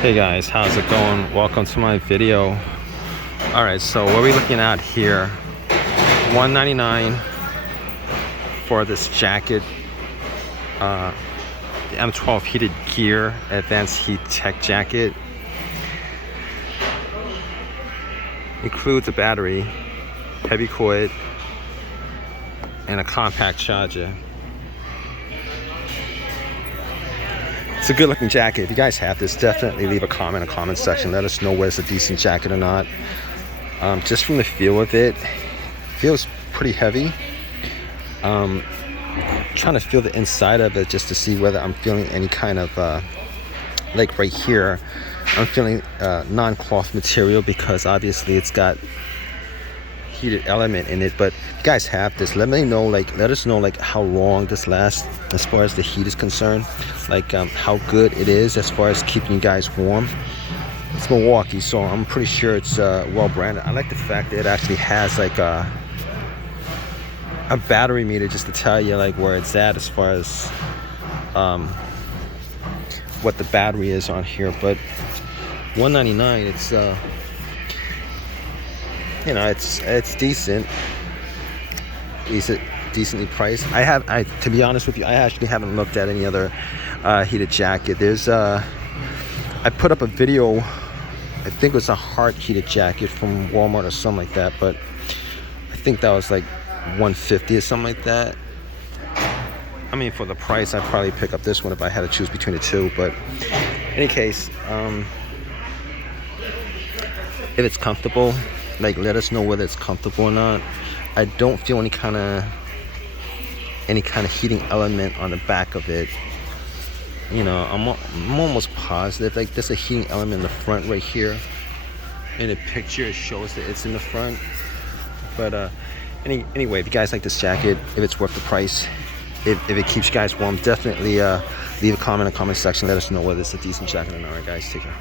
Hey guys, how's it going? Welcome to my video. Alright, so what are we looking at here? $199 for this jacket, the M12 heated gear advanced heat tech jacket. Includes a battery, heavy cord, and a compact charger. It's a good looking jacket. If you guys have this, definitely leave a comment in the comment section. Let us know whether it's a decent jacket or not. Just from the feel of it, feels pretty heavy. Trying to feel the inside of it just to see whether I'm feeling any kind of like right here, I'm feeling non-cloth material, because obviously it's got heated element in it. But if you guys have this, let us know like how long this lasts as far as the heat is concerned, like how good it is as far as keeping you guys warm. It's Milwaukee, so I'm pretty sure it's well branded. I like the fact that it actually has like a battery meter just to tell you like where it's at as far as what the battery is on here. But $199, it's you know, it's decent. Is it decently priced? To be honest with you, I actually haven't looked at any other heated jacket. There's I put up a video, I think it was a Heart heated jacket from Walmart or something like that, but I think that was like $150 or something like that. I mean, for the price, I'd probably pick up this one if I had to choose between the two. But in any case, if it's comfortable, like, let us know whether it's comfortable or not. I don't feel any kind of heating element on the back of it. You know, I'm almost positive like there's a heating element in the front right here. In the picture, it shows that it's in the front. But anyway, if you guys like this jacket, if it's worth the price, if it keeps you guys warm, definitely leave a comment in the comment section. Let us know whether it's a decent jacket or not. Alright guys, take care.